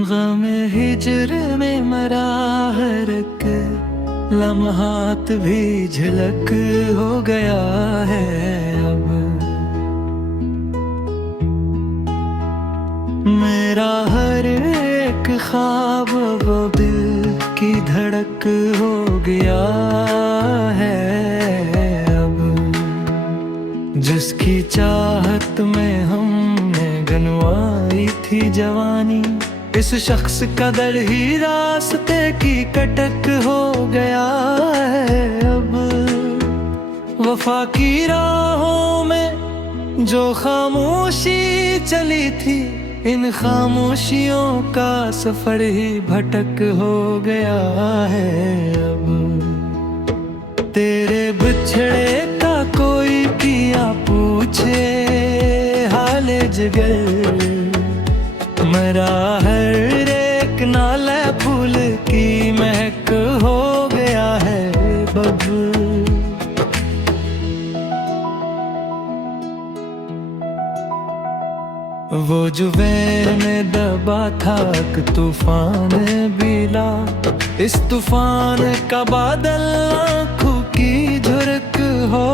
गम हिजर में मरा हर एक लम्हात भी झलक हो गया है अब। मेरा हर एक ख्वाब वो दिल की धड़क हो गया है अब। जिसकी चाहत में हमने गनवाई थी जवानी, इस शख्स का दर ही रास्ते की कटक हो गया है अब। वफा की राहों में जो खामोशी चली थी, इन खामोशियों का सफर ही भटक हो गया है अब। तेरे बिछड़े का कोई किया पूछे हाले जिगर, मेरा हर एक नाले फूल की महक हो गया है बब। वो जुबे में दबा था कि तूफान बिला, इस तूफान का बादल आँखों की झुरक हो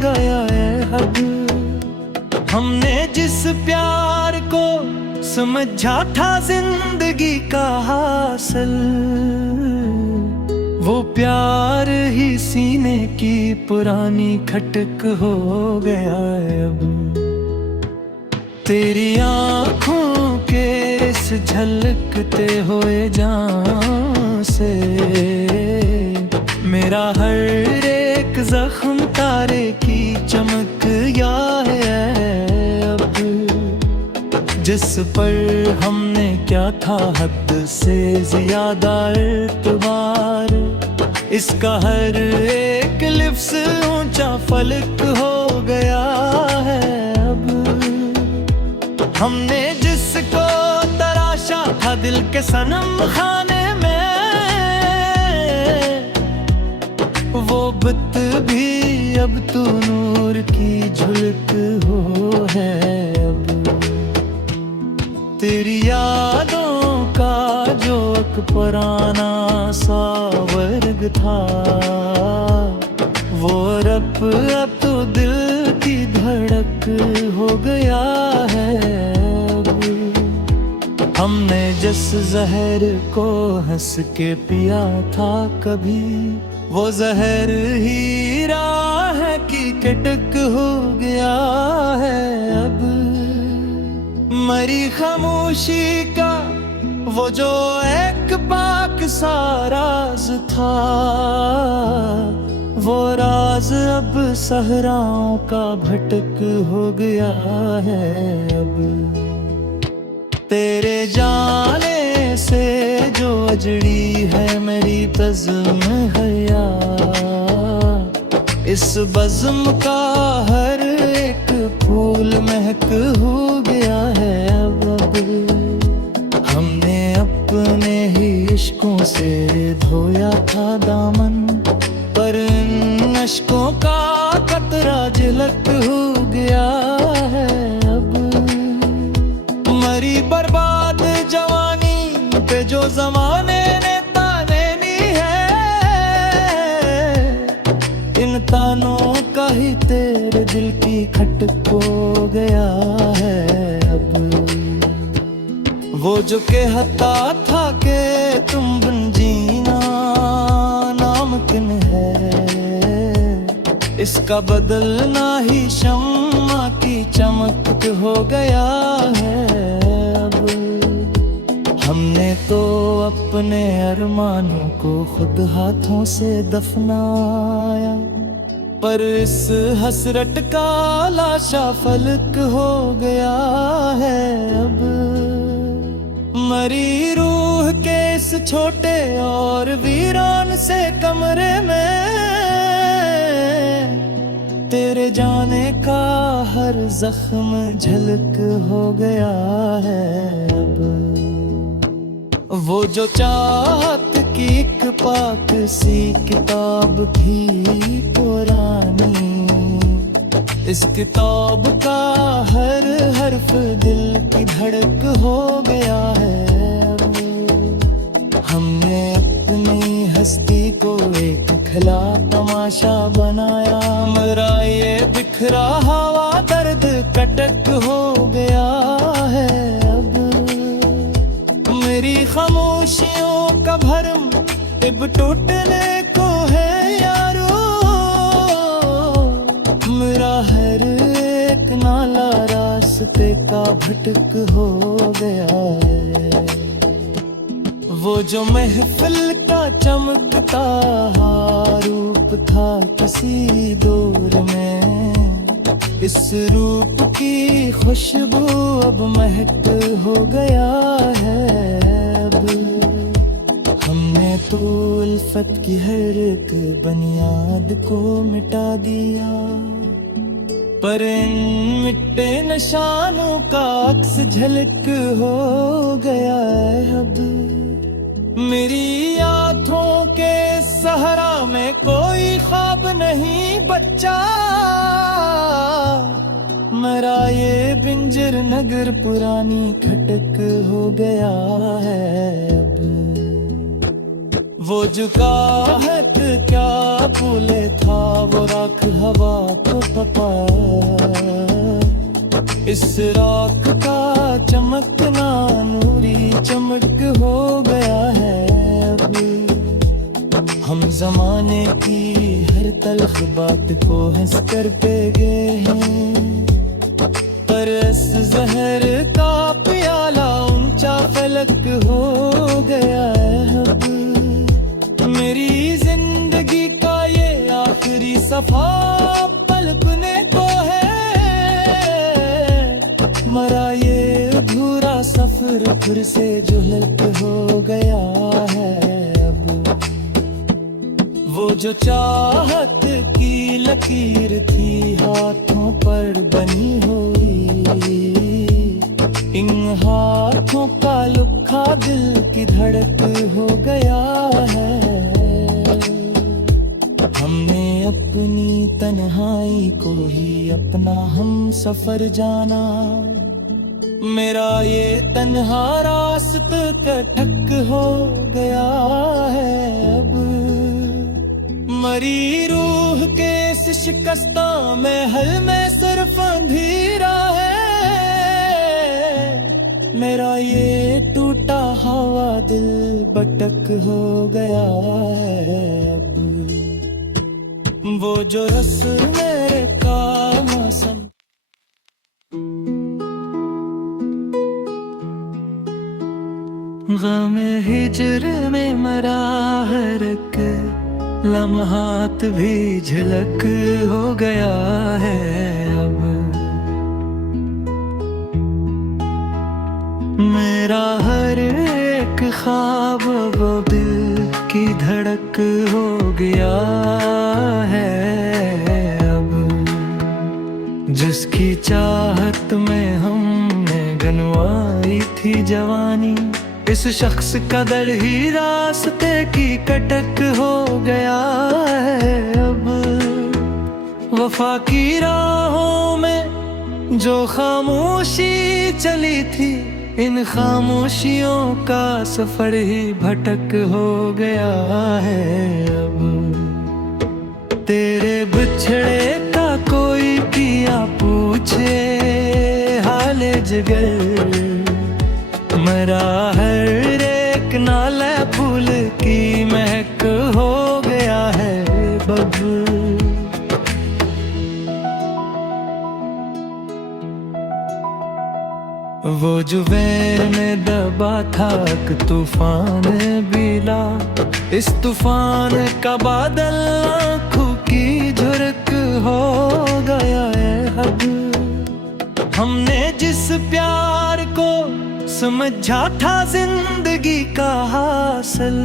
गया है अब। हमने जिस प्यार को समझा था जिंदगी का हासिल, वो प्यार ही सीने की पुरानी खटक हो गया है अब। तेरी आँखों के इस झलकते हुए जान से मेरा हर एक जख्म तारे की चमक या है अब। जिस पर हमने क्या था हद से ज्यादा इतबार, इसका हर एक लिफ्स ऊंचा फलक हो गया है अब। हमने जिसको तराशा था दिल के सनम खाने में, वो बुत भी अब तू नूर की झलक हो है अब। तेरी यादों का जो एक पुराना सा वर्ग था, वो रब अब तो दिल की धड़क हो गया है अब। हमने जिस जहर को हंस के पिया था कभी, वो जहर ही राह की कटक हो गया है अब। मरी खामोशी का वो जो एक पाक सा राज था, वो राज अब सहराओं का भटक हो गया है अब। तेरे जाने से जो अजड़ी है मेरी बज़्म हया, इस बज़्म का हर एक फूल महक हो गया है अब। हमने अपने ही इश्कों से धोया था दामन, पर इन अश्कों का कतरा झलक हो गया है अब। मरी बर्बाद जवानी पे जो जमाने ने ताने दी है, इन तानों का ही तेरे दिल की खटक हो गया है अब। वो जो कहता था कि तुम बिन जीना नामुमकिन है, इसका बदलना ही शम्मा की चमक हो गया है अब। हमने तो अपने अरमानों को खुद हाथों से दफनाया, पर इस हसरत का लाशा फलक हो गया है अब। मरी रूह के इस छोटे और वीरान से कमरे में, तेरे जाने का हर जख्म झलक हो गया है अब। वो जो चाहत की एक पाक सी किताब थी पुरानी, इस किताब का हर हर्फ दिल की धड़क हो गया है अब। हमने अपनी हस्ती को एक खिला तमाशा बनाया, मेरा ये बिखरा हवा दर्द कटक हो गया है अब। मेरी खामोशियों का भरम अब टूटने को है यारो, मेरा हर एक नाला रास्ते का भटक हो गया है। वो जो महफिल का चमकता रूप था किसी दौर में, इस रूप की खुशबू अब महक हो गया है अब। हमने तो उल्फत की हर एक बुनियाद को मिटा दिया, पर इन मिट्टे निशानों का अक्स झलक हो गया है अब। मेरी आँखों के सहरा में कोई ख्वाब नहीं बच्चा, मेरा ये बिंजर नगर पुरानी खटक हो गया है अब। वो झुका है क्या भूले था वो राख हवा को तपा, इस राख का चमकना नूरी चमक हो गया है अब। हम जमाने की हर तल्ख बात को हंस कर पे गए हैं, पर इस जहर का प्याला ऊंचा फलक हो गया है अब। मेरी जिंदगी का ये आखिरी सफा पलकने को है, मरा ये अधूरा सफर फिर से जुहलक हो गया है अब। वो जो चाहत की लकीर थी हाथों पर बनी हुई, इन हाथों का लुखा दिल की धड़क हो गया है। हमने अपनी तन्हाई को ही अपना हम सफर जाना, मेरा ये तन्हा रास्ता कटक हो गया है अब। मरी रूह के इस शिकस्ता में हल में सिर्फ अंधेरा है, मेरा ये टूटा हवा दिल बटक हो गया है अब। वो जो रस मेरे का मौसम, ग़म हिज्र में मरा हर एक लम्हात भी झलक हो गया है अब। मेरा हर एक ख्वाब वो दिल की धड़क हो गया है अब। जिसकी चाहत में हमने गनवाई थी जवानी, इस शख्स का दर ही रास्ते की कटक हो गया है अब। वफा की राहों में जो खामोशी चली थी, इन खामोशियों का सफर ही भटक हो गया है अब। तेरे बिछड़े का कोई किया पूछे हाले जिगर, मरा हर एक नाला फूल की महक हो गया है बब। वो जुबे में दबा था एक तूफान बिला, इस तूफान का बादल आँखों की झुरक हो गया है अब। हमने जिस प्यार को समझा था जिंदगी का हासिल,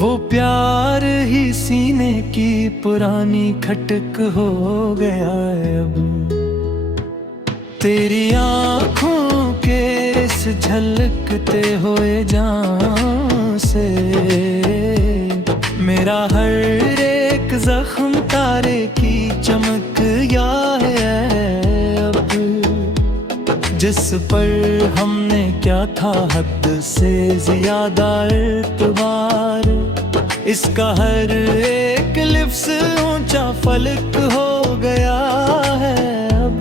वो प्यार ही सीने की पुरानी खटक हो गया है अब। तेरी आँखों के इस झलकते हुए जान से मेरा हर एक जख्म तारे की चमक या है अब, जिस पर हमने क्या था हद से ज्यादा इतबार, इसका हर एक लिफ्स ऊंचा फलक हो गया है अब।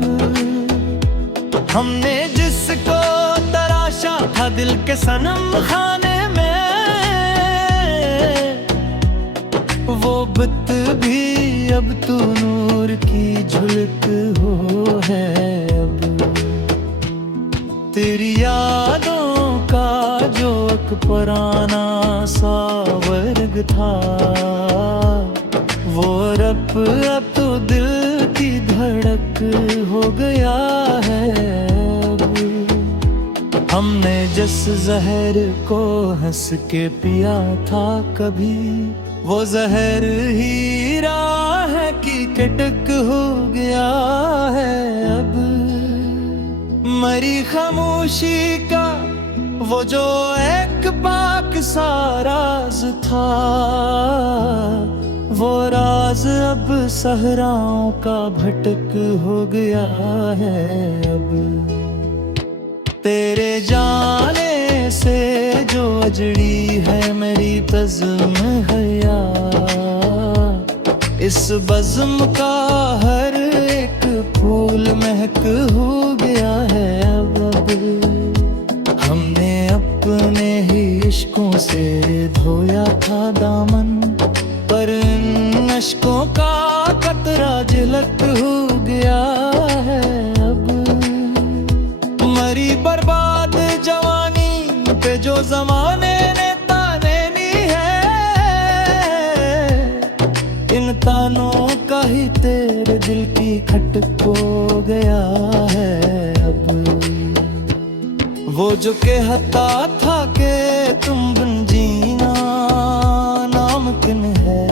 हमने जिसको तराशा था दिल के सनम खाने में, वो बुत भी अब तू नूर की झलक हो है अब। तेरी यादों का जो एक पुराना सा वर्ग था, वो अब तो दिल की धड़क हो गया है अब। हमने जिस जहर को हंस के पिया था कभी, वो जहर ही राह की कटक हो गया है अब। मरी खामोशी का वो जो एक पाक सा राज था, वो राज अब सहराओं का भटक हो गया है अब। तेरे जाने से जो अजड़ी है मेरी बज़्म हया, इस बज़्म का हर एक फूल महक हो गया है अब। हमने अपने ही इश्कों से धोया था दामन, पर इन अश्कों का कतरा झलक हो गया है अब। मरी बर्बाद जवानी पे जो जमाने ने ताने ली है, इन तानों का ही तेरे दिल की खटक हो गया है अब। वो जो कहता था कि तुम बिन जीना नामुमकिन है,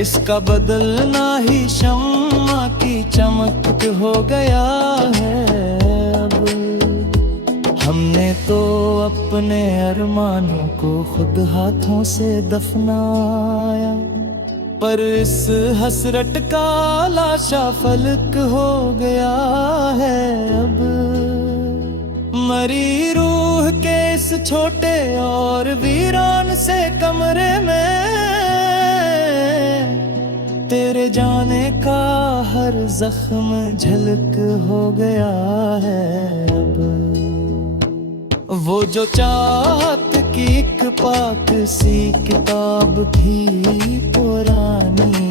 इसका बदलना ही शम्मा की चमक हो गया है अब। हमने तो अपने अरमानों को खुद हाथों से दफनाया, पर इस हसरत का लाशा फलक हो गया है अब। मरी रूह के इस छोटे और वीरान से कमरे में, तेरे जाने का हर जख्म झलक हो गया है अब। वो जो चाहत की एक पाक सी किताब थी पुरानी,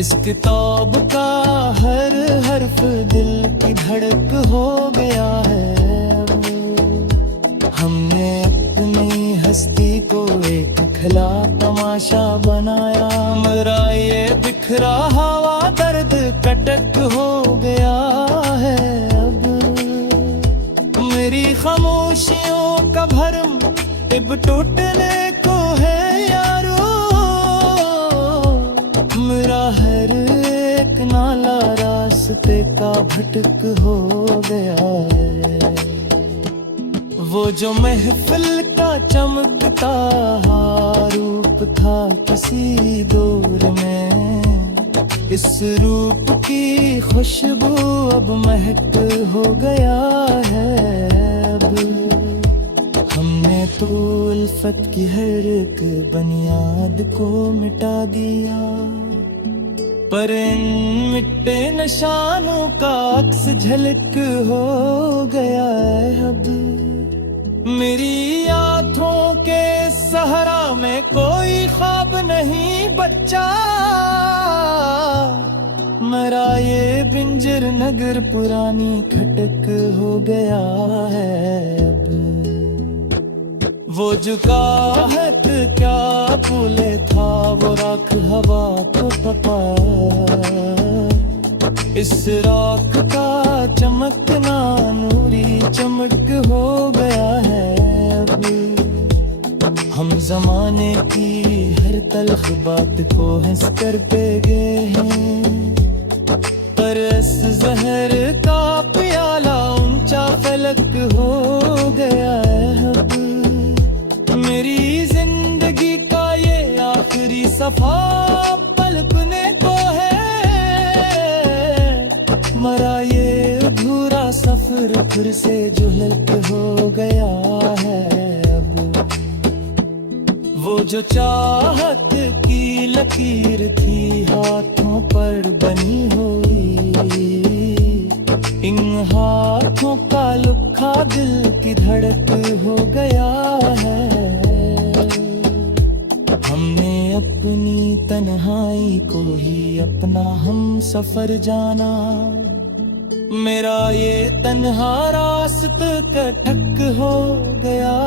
इस किताब का हर हर्फ दिल की धड़क हो गया है अब। हमने अपनी हस्ती को एक खिला तमाशा बनाया, मेरा ये बिखरा हवा दर्द कटक हो गया है अब। मेरी खामोशियों का भरम अब टूटने को है यारो, मेरा हर एक नाला रास्ते का भटक हो गया है। वो जो महफिल का चमकता रूप था किसी दौर में, इस रूप की खुशबू अब महक हो गया है अब। हमने तो उल्फत की हर एक बुनियाद को मिटा दिया, पर इन मिट्टे निशानों का अक्स झलक हो गया है अब। मेरी आँखों के सहरा में कोई ख्वाब नहीं बच्चा, मेरा ये बिंजर नगर पुरानी खटक हो गया है अब। वो जो काहत क्या भूले था वो राख हवा को तपा, इस राख का चमकना नूरी चमक हो गया है अब। हम जमाने की हर तल्ख बात को हंस कर पे गए हैं, पर इस जहर का प्याला ऊंचा फलक हो गया है अब। मेरी जिंदगी दफा पलकने को है, मरा ये अधूरा सफर फिर से जुहलत हो गया है अब। वो जो चाहत की लकीर थी हाथों पर बनी हुई, इन हाथों का लुखा दिल की धड़क हो गया है। हमने अपनी तन्हाई को ही अपना हम सफर जाना, मेरा ये तन्हा रास्ता कटक हो गया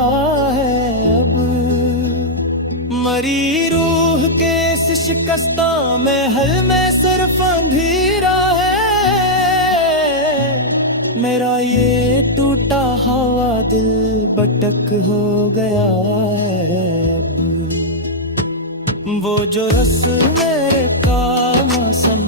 है अब। मरी रूह के इस शिकस्ता महल में सिर्फ अंधेरा है, मेरा ये टूटा हवा दिल भटक हो गया है अब। वो जो रस मेरे का मौसम